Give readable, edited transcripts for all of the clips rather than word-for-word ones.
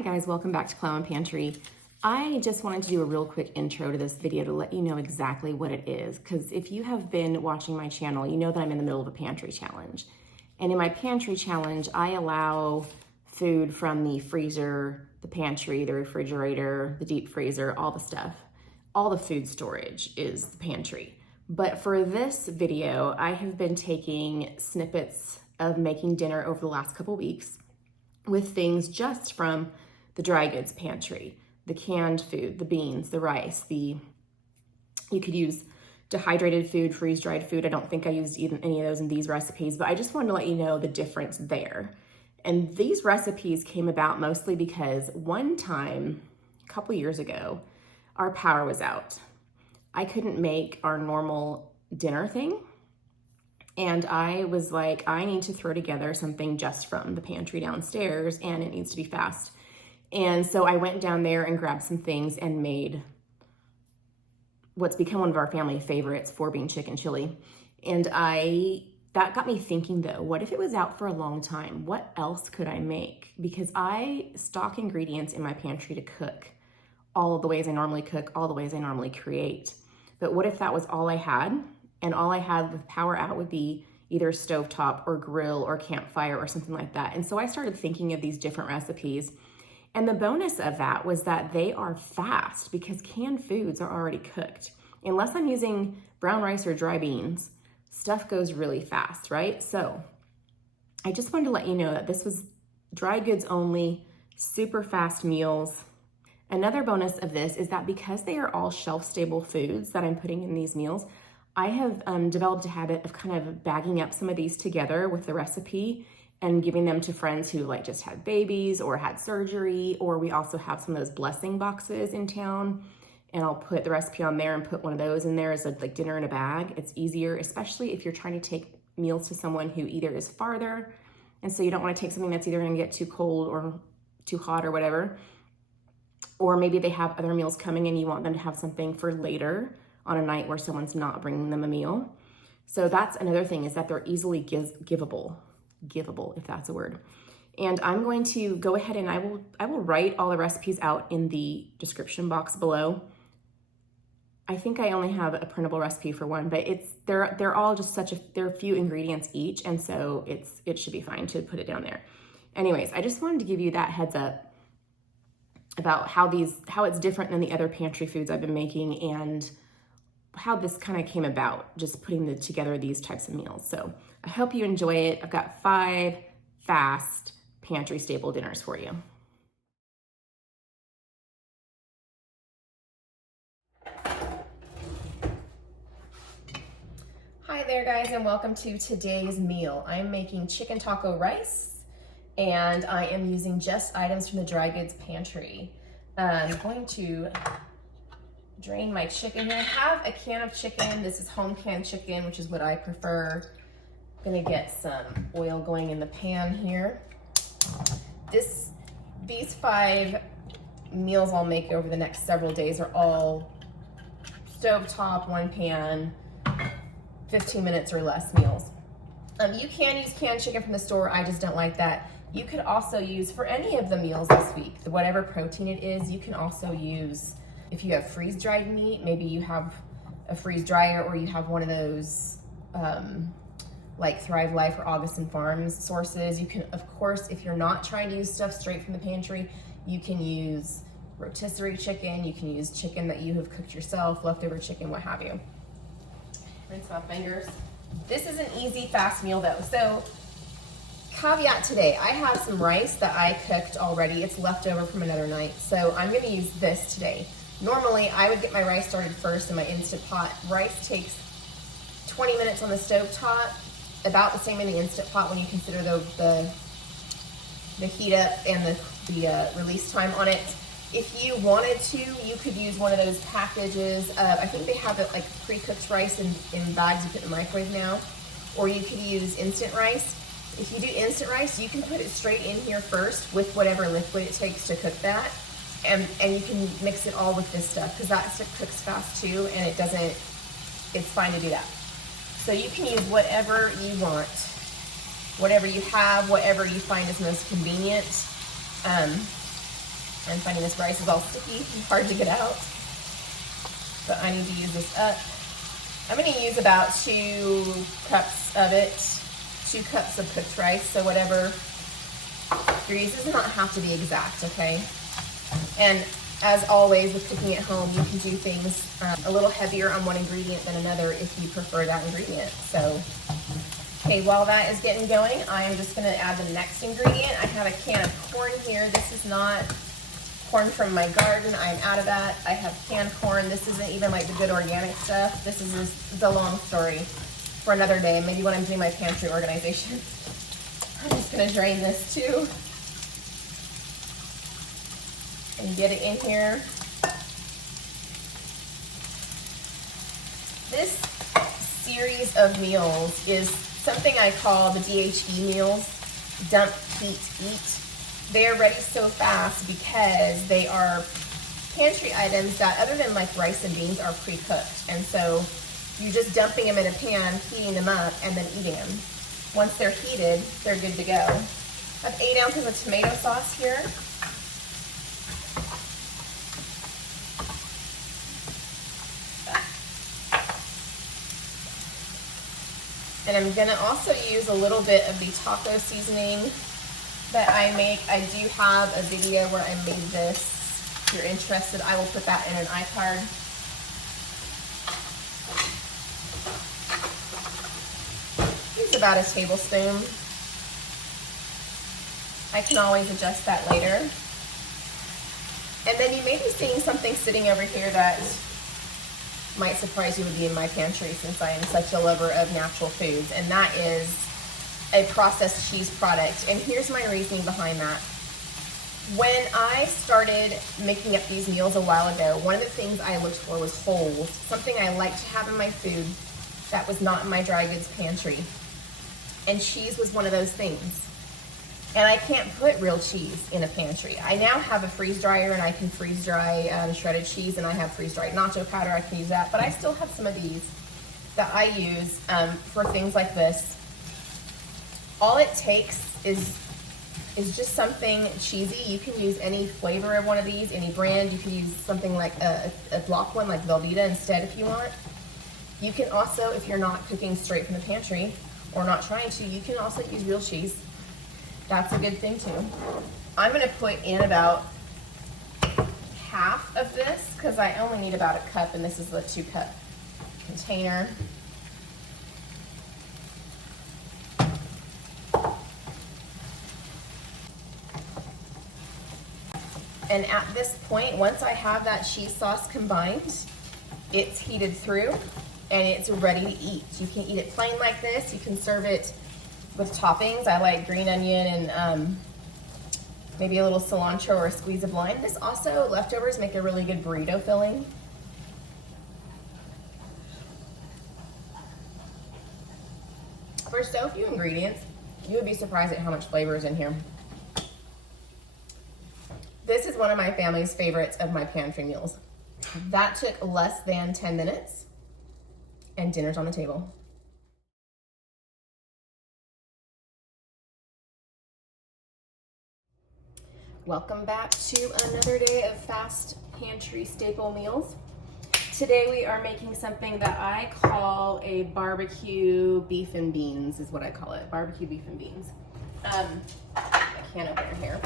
Hi guys, welcome back to Plow and Pantry. I just wanted to do a real quick intro to this video to let you know exactly what it is, because if you have been watching my channel, you know that I'm in the middle of a pantry challenge. And in my pantry challenge, I allow food from the freezer, the pantry, the refrigerator, the deep freezer, all the stuff. All the food storage is the pantry. But for this video, I have been taking snippets of making dinner over the last couple weeks with things just from the dry goods pantry, the canned food, the beans, the rice, you could use dehydrated food, freeze-dried food. I don't think I used even any of those in these recipes, but I just wanted to let you know the difference there. And these recipes came about mostly because one time, a couple years ago, our power was out. I couldn't make our normal dinner thing. And I was like, I need to throw together something just from the pantry downstairs, and it needs to be fast. And so I went down there and grabbed some things and made what's become one of our family favorites, 4-bean chicken chili. And that got me thinking though, what if it was out for a long time? What else could I make? Because I stock ingredients in my pantry to cook all of the ways I normally cook, all the ways I normally create. But what if that was all I had? And all I had with power out would be either stovetop or grill or campfire or something like that. And so I started thinking of these different recipes. And the bonus of that was that they are fast because canned foods are already cooked. Unless I'm using brown rice or dry beans, stuff goes really fast, right? So I just wanted to let you know that this was dry goods only, super fast meals. Another bonus of this is that because they are all shelf-stable foods that I'm putting in these meals, I have developed a habit of kind of bagging up some of these together with the recipe and giving them to friends who like just had babies or had surgery, or we also have some of those blessing boxes in town, and I'll put the recipe on there and put one of those in there as a like dinner in a bag. It's easier, especially if you're trying to take meals to someone who either is farther, and so you don't want to take something that's either going to get too cold or too hot or whatever, or maybe they have other meals coming and you want them to have something for later on a night where someone's not bringing them a meal. So that's another thing, is that they're easily giveable, if that's a word. And I'm going to go ahead and I will write all the recipes out in the description box below. I think I only have a printable recipe for one, but they're all just they're a few ingredients each, and so it should be fine to put it down there. Anyways, I just wanted to give you that heads up about how it's different than the other pantry foods I've been making, and how this kind of came about, just putting together these types of meals. So I hope you enjoy it. I've got 5 fast pantry staple dinners for you. Hi there guys, and welcome to today's meal. I'm making chicken taco rice, and I am using just items from the dry goods pantry. I'm going to drain my chicken here. I have a can of chicken. This is home canned chicken, which is what I prefer. I'm gonna get some oil going in the pan here. These 5 meals I'll make over the next several days are all stovetop, 1 pan, 15 minutes or less meals. You can use canned chicken from the store. I just don't like that. You could also use, for any of the meals this week, whatever protein it is, you can also use, if you have freeze-dried meat, maybe you have a freeze dryer, or you have one of those like Thrive Life or Augustin Farms sources. You can, of course, if you're not trying to use stuff straight from the pantry, you can use rotisserie chicken, you can use chicken that you have cooked yourself, leftover chicken, what have you. Rinse my fingers. This is an easy, fast meal though. So caveat today, I have some rice that I cooked already. It's leftover from another night. So I'm gonna use this today. Normally, I would get my rice started first in my Instant Pot. Rice takes 20 minutes on the stove top, about the same in the Instant Pot when you consider the heat up and the release time on it. If you wanted to, you could use one of those packages. I think they have it like pre-cooked rice in bags you put in the microwave now, or you could use instant rice. If you do instant rice, you can put it straight in here first with whatever liquid it takes to cook that. And you can mix it all with this stuff, because that stuff cooks fast too, and it's fine to do that. So you can use whatever you want, whatever you have, whatever you find is most convenient. I'm finding this rice is all sticky and hard to get out. But I need to use this up. I'm going to use about 2 cups of it, 2 cups of cooked rice, so whatever you're using. This does not have to be exact, okay? And as always with cooking at home, you can do things a little heavier on one ingredient than another if you prefer that ingredient. So, okay, while that is getting going, I am just going to add the next ingredient. I have a can of corn here. This is not corn from my garden. I'm out of that. I have canned corn. This isn't even like the good organic stuff. This is the long story for another day, maybe when I'm doing my pantry organization. I'm just gonna drain this too and get it in here. This series of meals is something I call the DHE meals, dump, heat, eat. They're ready so fast because they are pantry items that, other than like rice and beans, are pre-cooked. And so you're just dumping them in a pan, heating them up, and then eating them. Once they're heated, they're good to go. I have 8 ounces of tomato sauce here. And I'm gonna also use a little bit of the taco seasoning that I make. I do have a video where I made this. If you're interested, I will put that in an iCard. Use about a tablespoon. I can always adjust that later. And then you may be seeing something sitting over here that might surprise you would be in my pantry, since I am such a lover of natural foods, and that is a processed cheese product. And here's my reasoning behind that. When I started making up these meals a while ago, one of the things I looked for was holes, something I like to have in my food that was not in my dry goods pantry. And cheese was one of those things. And I can't put real cheese in a pantry. I now have a freeze dryer, and I can freeze dry shredded cheese, and I have freeze dried nacho powder. I can use that, but I still have some of these that I use for things like this. All it takes is just something cheesy. You can use any flavor of one of these, any brand. You can use something like a block one, like Velveeta instead if you want. You can also, if you're not cooking straight from the pantry or not trying to, you can also use real cheese. That's a good thing too. I'm gonna put in about half of this because I only need about a cup, and this is the 2-cup container. And at this point, once I have that cheese sauce combined, it's heated through and it's ready to eat. You can eat it plain like this. You can serve it with toppings. I like green onion and maybe a little cilantro or a squeeze of lime. This also, leftovers make a really good burrito filling. For so few ingredients, you would be surprised at how much flavor is in here. This is one of my family's favorites of my pantry meals. That took less than 10 minutes, and dinner's on the table. Welcome back to another day of fast pantry staple meals. Today we are making something that I call a barbecue beef and beans, is what I call it, barbecue beef and beans. A can opener here.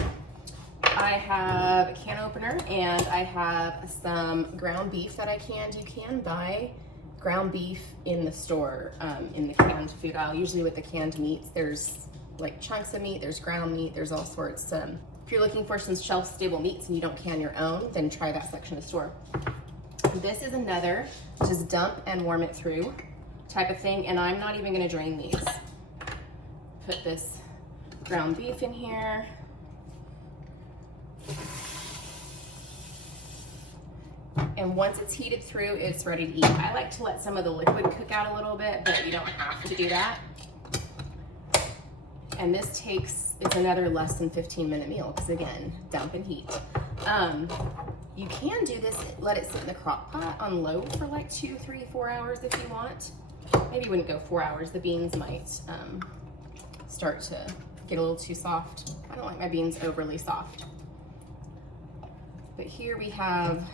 I have a can opener, and I have some ground beef that I canned. You can buy ground beef in the store, in the canned food aisle. Usually with the canned meats, there's like chunks of meat, there's ground meat, there's all sorts. If you're looking for some shelf-stable meats and you don't can your own, then try that section of the store. This is another just dump and warm it through type of thing, and I'm not even gonna drain these. Put this ground beef in here. And once it's heated through, it's ready to eat. I like to let some of the liquid cook out a little bit, but you don't have to do that. And this it's another less than 15-minute meal, because again, dump and heat. You can do this, let it sit in the crock pot on low for like 2, 3, 4 hours if you want. Maybe you wouldn't go 4 hours. The beans might start to get a little too soft. I don't like my beans overly soft. But here we have,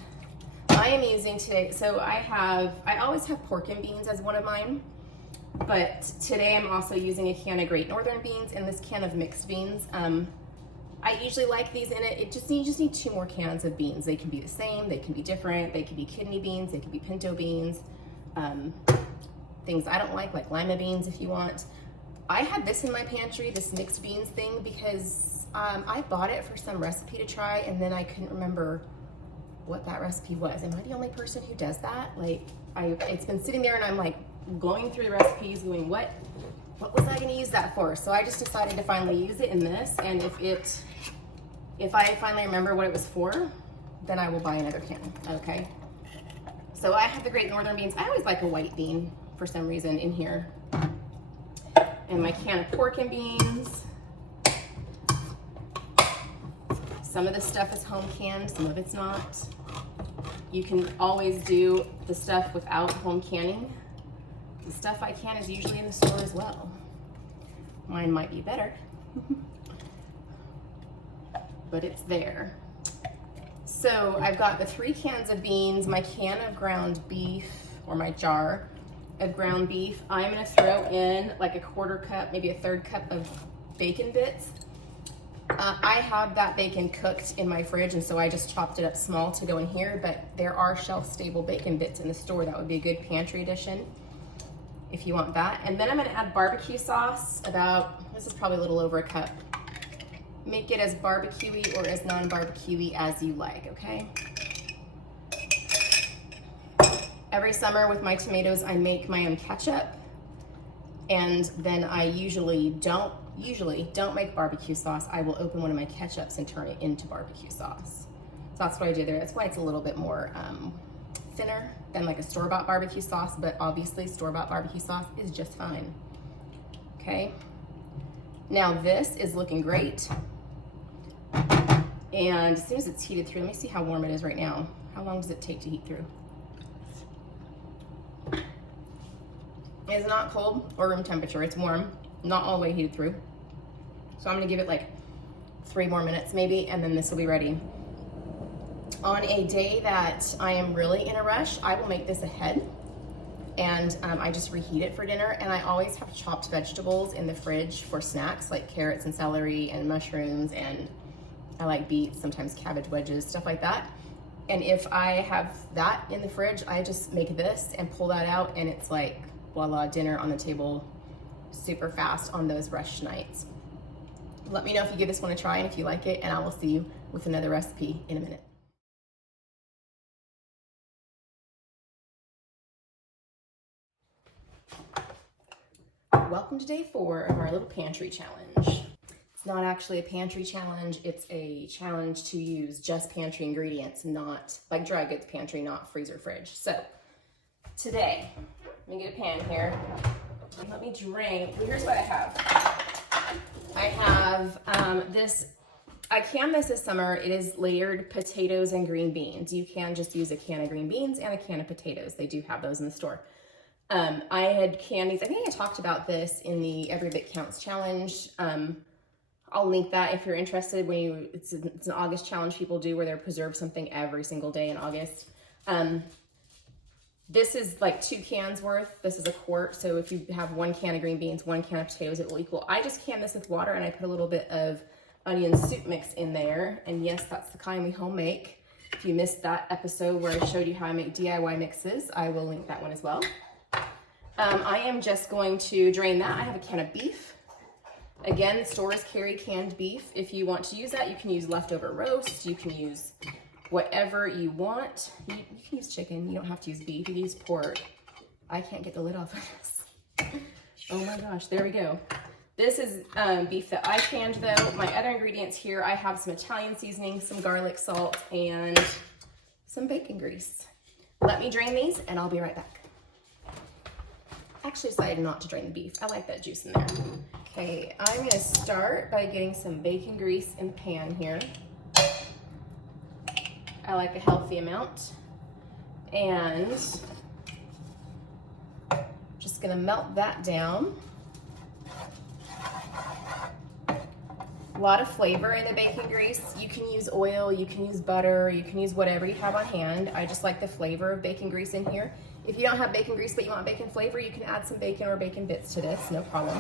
I am using today, so I always have pork and beans as one of mine, but today I'm also using a can of Great Northern beans and this can of mixed beans. I usually like these in it. You just need 2 more cans of beans. They can be the same, they can be different, they can be kidney beans, they can be pinto beans, things I don't like lima beans if you want. I had this in my pantry, this mixed beans thing, because I bought it for some recipe to try and then I couldn't remember what that recipe was. Am I the only person who does that? Like, it's been sitting there and I'm like going through the recipes going, what was I gonna use that for? So I just decided to finally use it in this, and if I finally remember what it was for, then I will buy another can, okay? So I have the Great Northern beans. I always like a white bean for some reason in here. And my can of pork and beans. Some of this stuff is home canned, some of it's not. You can always do the stuff without home canning. The stuff I can is usually in the store as well. Mine might be better, but it's there. So I've got the 3 cans of beans, my can of ground beef, or my jar of ground beef. I'm gonna throw in like a 1/4 cup, maybe a 1/3 cup of bacon bits. I have that bacon cooked in my fridge, and so I just chopped it up small to go in here, but there are shelf-stable bacon bits in the store. That would be a good pantry addition if you want that. And then I'm gonna add barbecue sauce, this is probably a little over a cup. Make it as barbecue-y or as non-barbecue-y as you like, okay? Every summer with my tomatoes, I make my own ketchup, and then I usually don't make barbecue sauce. I will open one of my ketchups and turn it into barbecue sauce. So that's what I do there. That's why it's a little bit more thinner than like a store-bought barbecue sauce, but obviously store-bought barbecue sauce is just fine. Okay, now this is looking great. And as soon as it's heated through, let me see how warm it is right now. How long does it take to heat through? It's not cold or room temperature, it's warm, not all the way heated through. So I'm gonna give it like 3 more minutes maybe, and then this will be ready. On a day that I am really in a rush, I will make this ahead, and I just reheat it for dinner. And I always have chopped vegetables in the fridge for snacks, like carrots and celery and mushrooms, and I like beets, sometimes cabbage wedges, stuff like that. And if I have that in the fridge, I just make this and pull that out, and it's like voila, dinner on the table super fast on those rush nights. Let me know if you give this one a try and if you like it, and I will see you with another recipe in a minute. Welcome to day 4 of our little pantry challenge. It's not actually a pantry challenge, it's a challenge to use just pantry ingredients, not like dry goods pantry, not freezer fridge. So today, let me get a pan here. Let me drain. Here's what I have. I have this, I canned this summer. It is layered potatoes and green beans. You can just use a can of green beans and a can of potatoes. They do have those in the store. I had canned these. I think I talked about this in the Every Bit Counts challenge. I'll link that if you're interested. It's an August challenge people do where they preserve something every single day in August. This is like 2 cans worth. This is a quart. So if you have 1 can of green beans, 1 can of potatoes, it will equal. I just can this with water, and I put a little bit of onion soup mix in there. And yes, that's the kind we home make. If you missed that episode where I showed you how I make DIY mixes, I will link that one as well. I am just going to drain that. I have a can of beef. Again, stores carry canned beef. If you want to use that, you can use leftover roast. You can use whatever you want. You can use chicken. You don't have to use beef. You can use pork. I can't get the lid off of this. Oh my gosh, there we go. This is beef that I canned though. My other ingredients here, I have some Italian seasoning, some garlic salt, and some bacon grease. Let me drain these and I'll be right back. Actually decided not to drain the beef. I like that juice in there. Okay, I'm gonna start by getting some bacon grease in the pan here. I like a healthy amount. And just gonna melt that down. A lot of flavor in the bacon grease. You can use oil, you can use butter, you can use whatever you have on hand. I just like the flavor of bacon grease in here. If you don't have bacon grease but you want bacon flavor, you can add some bacon or bacon bits to this, no problem.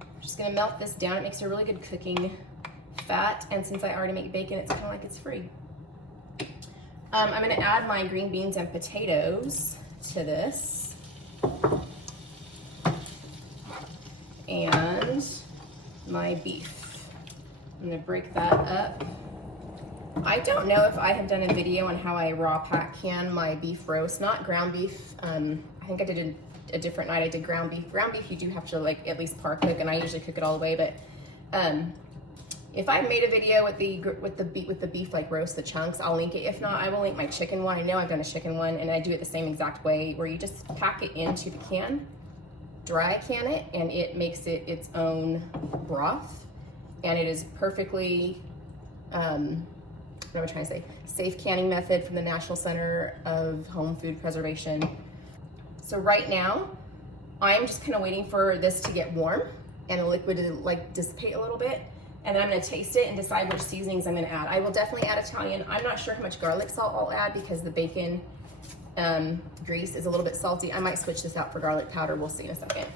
I'm just gonna melt this down. It makes a really good cooking fat, and since I already make bacon, it's kind of like it's free. I'm gonna add my green beans and potatoes to this. And my beef. I'm gonna break that up. I don't know if I have done a video on how I raw pack can my beef roast, not ground beef. I think I did a different night. I did ground beef. Ground beef, you do have to like at least par cook, and I usually cook it all the way. But if I made a video with the beef like roast the chunks, I'll link it. If not, I will link my chicken one. I know I've done a chicken one, and I do it the same exact way, where you just pack it into the can, dry can it, and it makes it its own broth, and it is perfectly what am I trying to say? Safe canning method from the National Center of Home Food Preservation. So right now, I'm just kind of waiting for this to get warm and the liquid to like dissipate a little bit. And then I'm gonna taste it and decide which seasonings I'm gonna add. I will definitely add Italian. I'm not sure how much garlic salt I'll add because the bacon grease is a little bit salty. I might switch this out for garlic powder. We'll see in a second.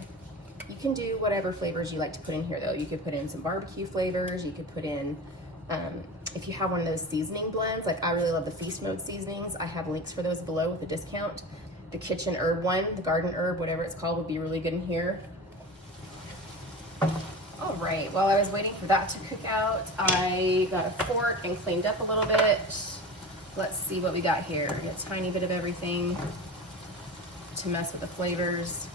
You can do whatever flavors you like to put in here though. You could put in some barbecue flavors. You could put in, if you have one of those seasoning blends, like I really love the Feast Mode seasonings. I have links for those below with a discount. The kitchen herb one, the garden herb, whatever it's called, would be really good in here. All right, while I was waiting for that to cook out, I got a fork and cleaned up a little bit. Let's see what we got here. We got a tiny bit of everything to mess with the flavors.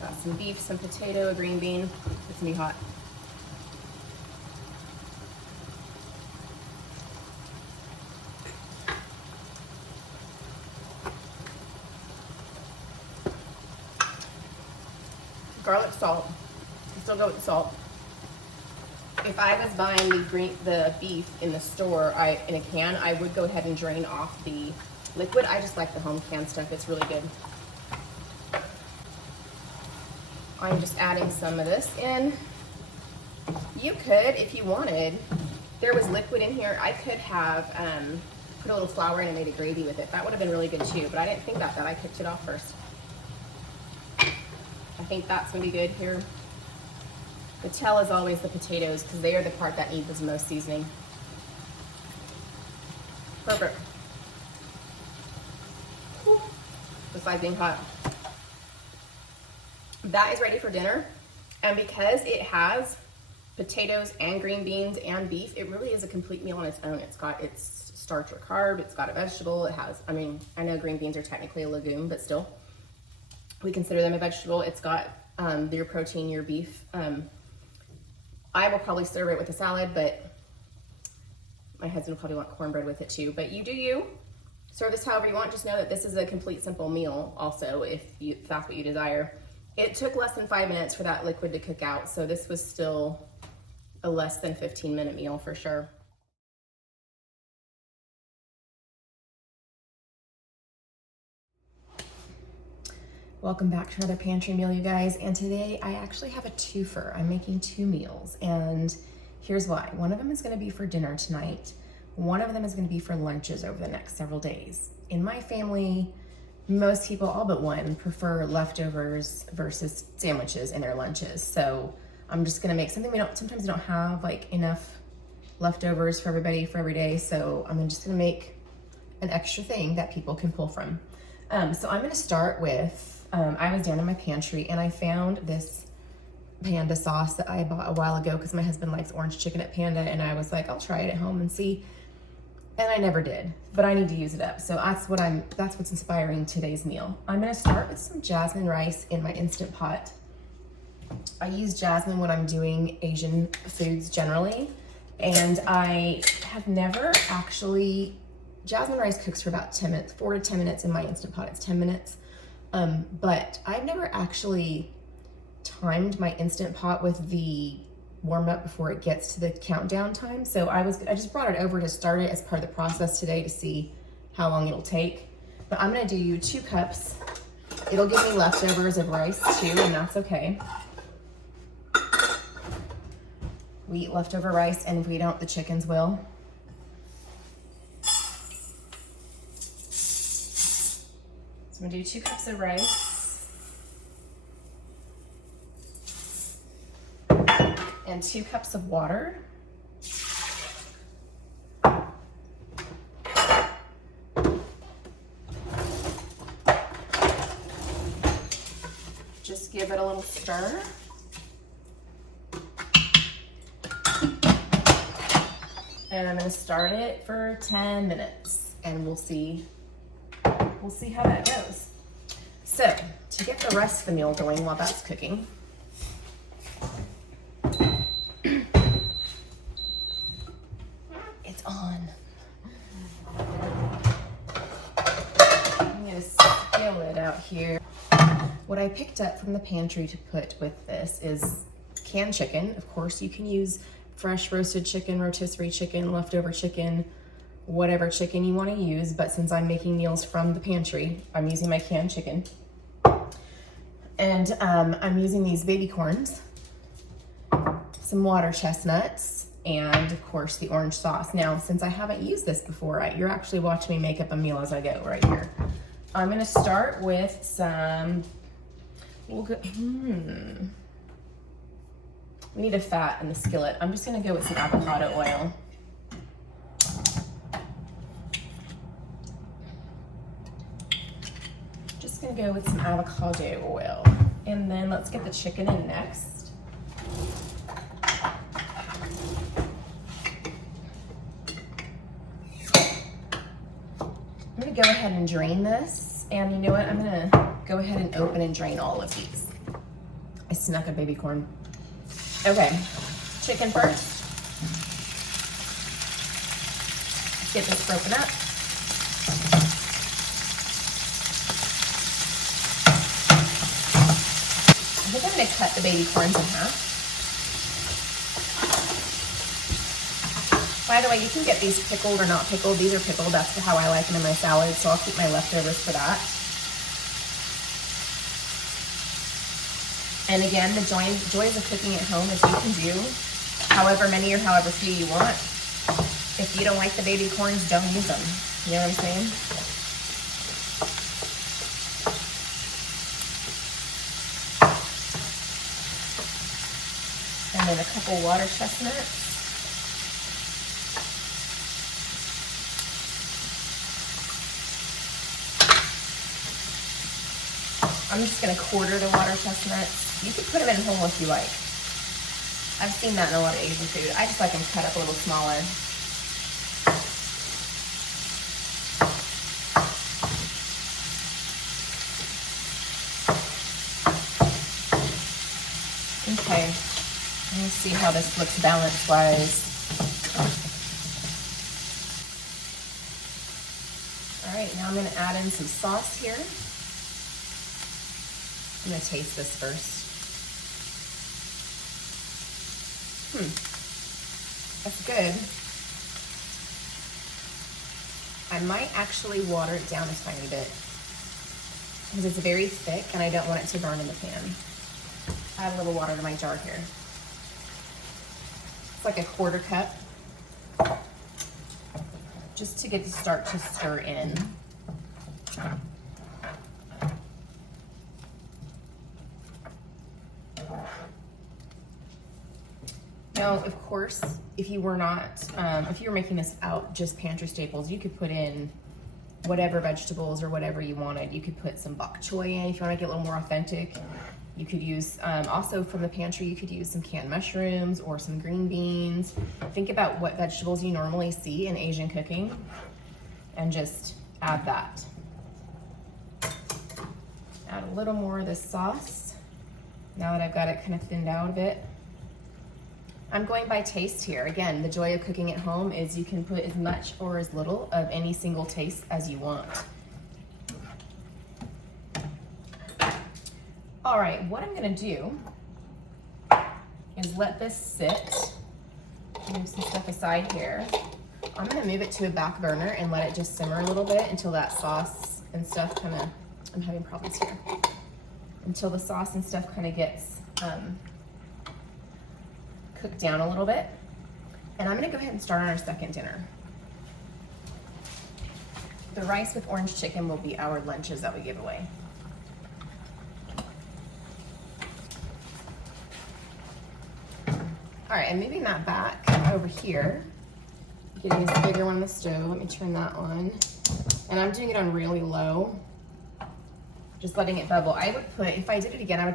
Got some beef, some potato, a green bean. It's gonna be hot. Garlic salt. I still go with the salt. If I was buying the beef in the store in a can, I would go ahead and drain off the liquid. I just like the home canned stuff. It's really good. I'm just adding some of this in. You could, if you wanted, there was liquid in here, I could have put a little flour in and made a gravy with it. That would have been really good too, but I didn't think that I cooked it off first. I think that's gonna be good here. The tell is always the potatoes because they are the part that needs the most seasoning. Perfect. Besides being hot. That is ready for dinner. And because it has potatoes and green beans and beef, it really is a complete meal on its own. It's got its starch or carb, it's got a vegetable, it has, I mean, I know green beans are technically a legume, but still, we consider them a vegetable. It's got your protein, your beef. I will probably serve it with a salad, but my husband will probably want cornbread with it too. But you do you. Serve this however you want. Just know that this is a complete simple meal also, if that's what you desire. It took less than 5 minutes for that liquid to cook out, so this was still a less than 15-minute meal for sure. Welcome back to another pantry meal, you guys. And today I actually have a twofer. I'm making 2 meals, and here's why. One of them is gonna be for dinner tonight. One of them is gonna be for lunches over the next several days. In my family, most people, all but one, prefer leftovers versus sandwiches in their lunches. So I'm just gonna make something sometimes we don't have like enough leftovers for everybody for every day. So I'm just gonna make an extra thing that people can pull from. So I'm gonna start with, I was down in my pantry and I found this Panda sauce that I bought a while ago because my husband likes orange chicken at Panda, and I was like, I'll try it at home and see. And I never did, but I need to use it up. So that's what's inspiring today's meal. I'm gonna start with some jasmine rice in my Instant Pot. I use jasmine when I'm doing Asian foods generally, and I have never actually, jasmine rice cooks for about 10 minutes, 4 to 10 minutes in my Instant Pot. It's 10 minutes. But I've never actually timed my Instant Pot with the warm up before it gets to the countdown time. So I just brought it over to start it as part of the process today to see how long it'll take. But I'm gonna do 2 cups. It'll give me leftovers of rice too, and that's okay. We eat leftover rice, and if we don't, the chickens will. So I'm gonna do 2 cups of rice and 2 cups of water. Just give it a little stir. And I'm gonna start it for 10 minutes and we'll see how that goes. So to get the rest of the meal going while that's cooking, it's on. I'm gonna skillet out here. What I picked up from the pantry to put with this is canned chicken. Of course, you can use fresh roasted chicken, rotisserie chicken, leftover chicken, whatever chicken you want to use. But since I'm making meals from the pantry, I'm using my canned chicken. And I'm using these baby corns, some water chestnuts, and of course the orange sauce. Now, since I haven't used this before, you're actually watching me make up a meal as I go right here. I'm gonna start with some, we need a fat in the skillet. I'm just gonna go with some avocado oil. Just gonna go with some avocado oil. And then let's get the chicken in next. I'm gonna go ahead and drain this. And you know what? I'm gonna go ahead and open and drain all of these. I snuck a baby corn. Okay, chicken first. Let's get this broken up. I think I'm gonna cut the baby corns in half. By the way, you can get these pickled or not pickled. These are pickled. That's how I like them in my salad, so I'll keep my leftovers for that. And again, the joys of cooking at home is you can do however many or however few you want. If you don't like the baby corns, don't use them. You know what I'm saying? And then a couple water chestnuts. I'm just gonna quarter the water chestnuts. You could put them in whole if you like. I've seen that in a lot of Asian food. I just like them cut up a little smaller. Okay, let me see how this looks balance-wise. All right, now I'm gonna add in some sauce here. I'm gonna taste this first. That's good. I might actually water it down a tiny bit because it's very thick and I don't want it to burn in the pan. Add a little water to my jar here. It's like a 1/4 cup, just to get to start to stir in. Now, of course, if you were not, if you were making this out just pantry staples, you could put in whatever vegetables or whatever you wanted. You could put some bok choy in if you want to get a little more authentic. You could use, also from the pantry, you could use some canned mushrooms or some green beans. Think about what vegetables you normally see in Asian cooking and just add that. Add a little more of this sauce now that I've got it kind of thinned out a bit. I'm going by taste here. Again, the joy of cooking at home is you can put as much or as little of any single taste as you want. All right, what I'm gonna do is let this sit. Move some stuff aside here. I'm gonna move it to a back burner and let it just simmer a little bit until that sauce and stuff I'm having problems here. Until the sauce and stuff kind of gets cook down a little bit. And I'm gonna go ahead and start on our second dinner. The rice with orange chicken will be our lunches that we give away. All right, I'm moving that back over here. Getting this bigger one on the stove. Let me turn that on. And I'm doing it on really low. Just letting it bubble. I would put, if I did it again, I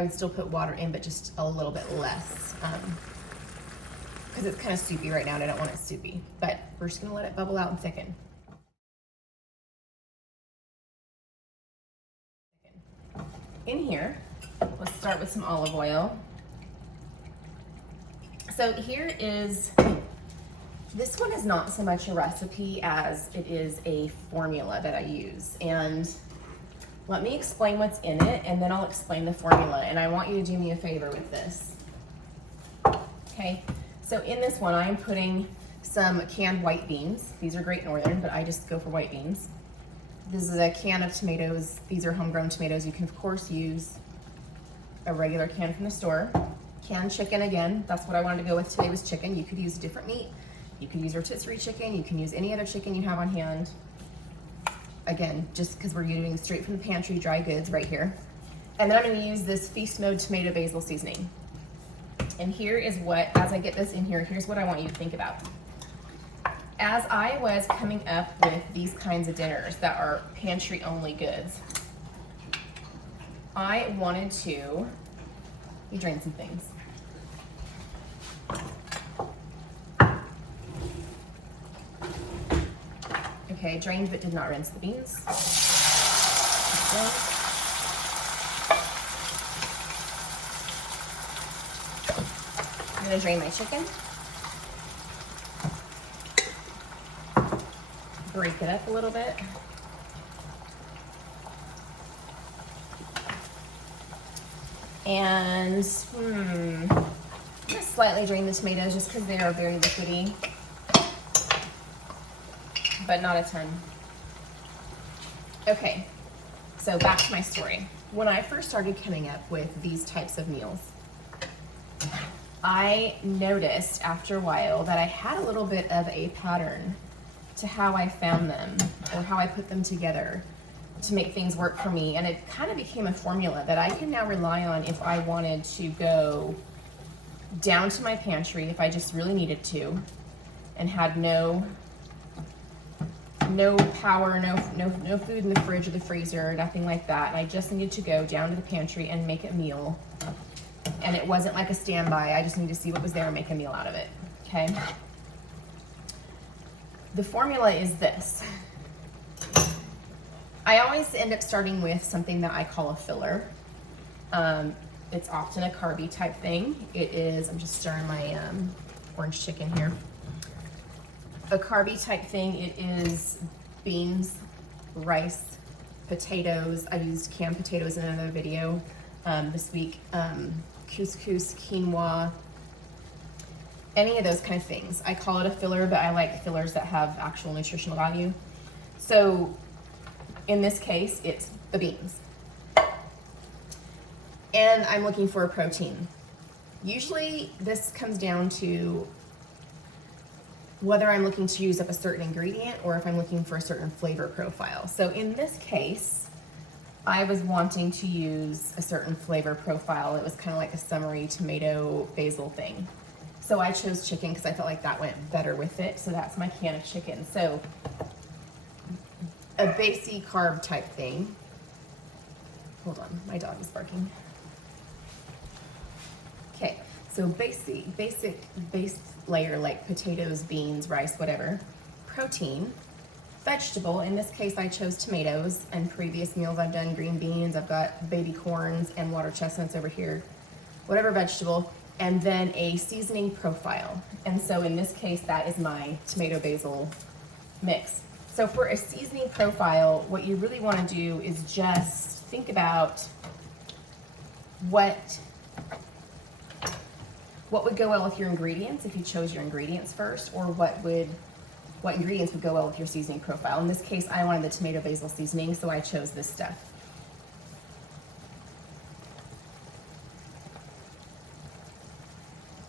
would still put water in, but just a little bit less. Because it's kind of soupy right now and I don't want it soupy. But we're just gonna let it bubble out and thicken. In here, let's start with some olive oil. So here is, this one is not so much a recipe as it is a formula that I use. And let me explain what's in it and then I'll explain the formula. And I want you to do me a favor with this. Okay, so in this one, I'm putting some canned white beans. These are Great Northern, but I just go for white beans. This is a can of tomatoes. These are homegrown tomatoes. You can of course use a regular can from the store. Canned chicken again, that's what I wanted to go with today was chicken. You could use different meat. You can use rotisserie chicken. You can use any other chicken you have on hand. Again, just because we're doing straight from the pantry, dry goods right here. And then I'm gonna use this feast mode tomato basil seasoning. And here is what, as I get this in here, here's what I want you to think about. As I was coming up with these kinds of dinners that are pantry only goods, I wanted to, let me drain some things. Okay, drained but did not rinse the beans. I'm gonna drain my chicken. Break it up a little bit. And I'm gonna slightly drain the tomatoes just because they are very liquidy, but not a ton. Okay, so back to my story. When I first started coming up with these types of meals, I noticed after a while that I had a little bit of a pattern to how I found them or how I put them together to make things work for me. And it kind of became a formula that I can now rely on if I wanted to go down to my pantry, if I just really needed to, and had no power, no food in the fridge or the freezer, nothing like that. And I just needed to go down to the pantry and make a meal. And it wasn't like a standby. I just needed to see what was there and make a meal out of it, okay? The formula is this. I always end up starting with something that I call a filler. It's often a carby type thing. It is, I'm just stirring my orange chicken here. A carby type thing, it is beans, rice, potatoes. I used canned potatoes in another video this week. Couscous, quinoa, any of those kind of things. I call it a filler, but I like fillers that have actual nutritional value. So in this case, it's the beans. And I'm looking for a protein. Usually this comes down to whether I'm looking to use up a certain ingredient or if I'm looking for a certain flavor profile. So in this case, I was wanting to use a certain flavor profile. It was kind of like a summery tomato basil thing. So I chose chicken because I felt like that went better with it. So that's my can of chicken. So a basic carb type thing. Hold on, my dog is barking. Okay, so base layer like potatoes, beans, rice, whatever. Protein. Vegetable, in this case I chose tomatoes, and previous meals I've done green beans, I've got baby corns and water chestnuts over here, whatever vegetable, and then a seasoning profile. And so in this case that is my tomato basil mix. So for a seasoning profile, what you really want to do is just think about what would go well with your ingredients if you chose your ingredients first, or what ingredients would go well with your seasoning profile. In this case, I wanted the tomato basil seasoning, so I chose this stuff.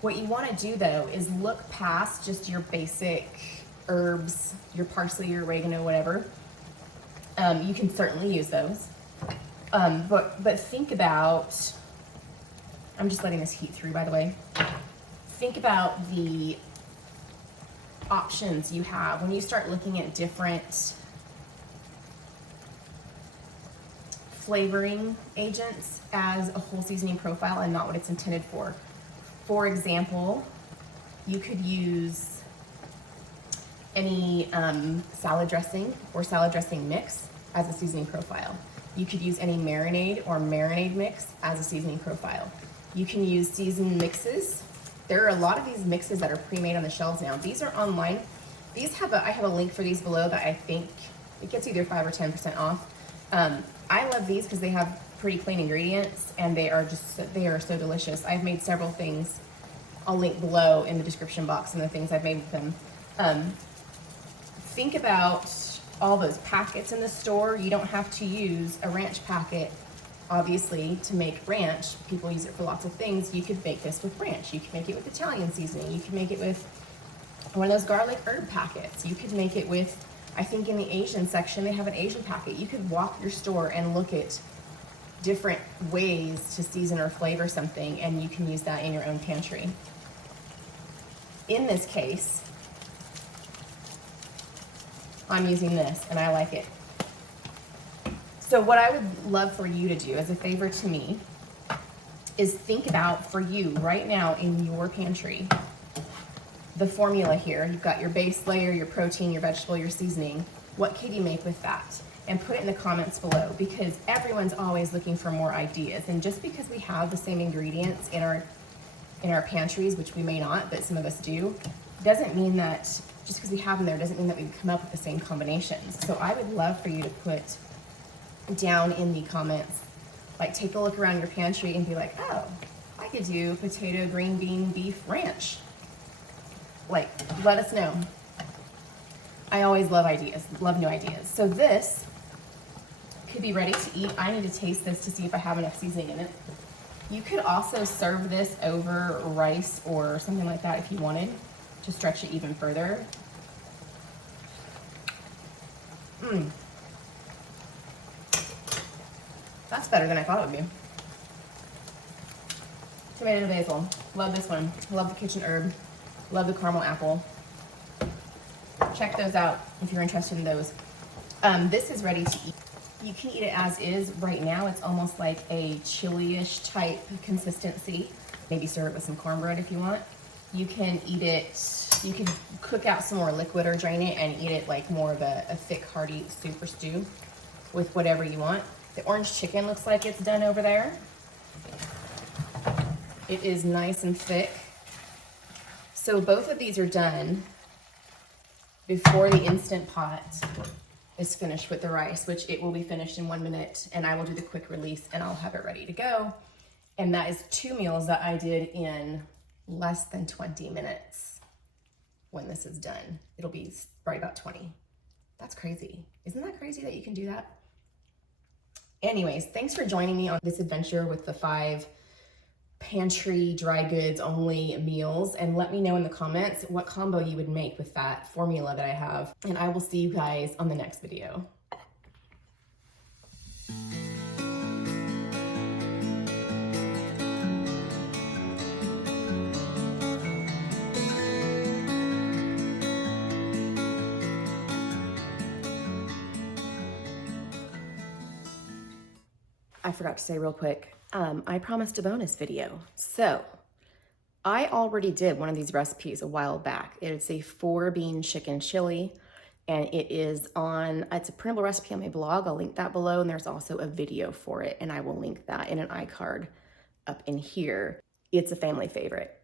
What you want to do though is look past just your basic herbs, your parsley, your oregano, whatever. You can certainly use those. But think about, I'm just letting this heat through, by the way. Think about the options you have when you start looking at different flavoring agents as a whole seasoning profile and not what it's intended for. For example, you could use any salad dressing or salad dressing mix as a seasoning profile. You could use any marinade or marinade mix as a seasoning profile. You can use seasoned mixes. There are a lot of these mixes that are pre-made on the shelves now. These are online. These have I have a link for these below that I think it gets either 5 or 10% off. I love these because they have pretty clean ingredients and they are so delicious. I've made several things. I'll link below in the description box and the things I've made with them. Think about all those packets in the store. You don't have to use a ranch packet, obviously, to make ranch. People use it for lots of things. You could make this with ranch. You could make it with Italian seasoning. You could make it with one of those garlic herb packets. You could make it with, I think in the Asian section, they have an Asian packet. You could walk your store and look at different ways to season or flavor something, and you can use that in your own pantry. In this case, I'm using this and I like it. So what I would love for you to do as a favor to me is think about, for you right now in your pantry, the formula here. You've got your base layer, your protein, your vegetable, your seasoning. What could you make with that? And put it in the comments below, because everyone's always looking for more ideas. And just because we have the same ingredients in our pantries, which we may not, but some of us do, doesn't mean that just because we have them there doesn't mean that we come up with the same combinations. So I would love for you to put down in the comments, like take a look around your pantry and be like, oh, I could do potato, green bean, beef, ranch. Like, let us know. I always love ideas, love new ideas. So this could be ready to eat. I need to taste this to see if I have enough seasoning in it. You could also serve this over rice or something like that if you wanted to stretch it even further. That's better than I thought it would be. Tomato basil, love this one. Love the kitchen herb, love the caramel apple. Check those out if you're interested in those. This is ready to eat. You can eat it as is. Right now it's almost like a chili-ish type consistency. Maybe serve it with some cornbread if you want. You can eat it, you can cook out some more liquid or drain it and eat it like more of a thick, hearty soup or stew with whatever you want. The orange chicken looks like it's done over there. It is nice and thick. So both of these are done before the Instant Pot is finished with the rice, which it will be finished in 1 minute, and I will do the quick release and I'll have it ready to go. And that is 2 meals that I did in less than 20 minutes. When this is done, it'll be right about 20. That's crazy. Isn't that crazy that you can do that? Anyways, thanks for joining me on this adventure with the 5 pantry dry goods only meals, and let me know in the comments what combo you would make with that formula that I have, and I will see you guys on the next video. I forgot to say real quick, I promised a bonus video. So I already did one of these recipes a while back. It's a 4-bean chicken chili, and it's a printable recipe on my blog. I'll link that below, and there's also a video for it, and I will link that in an iCard up in here. It's a family favorite.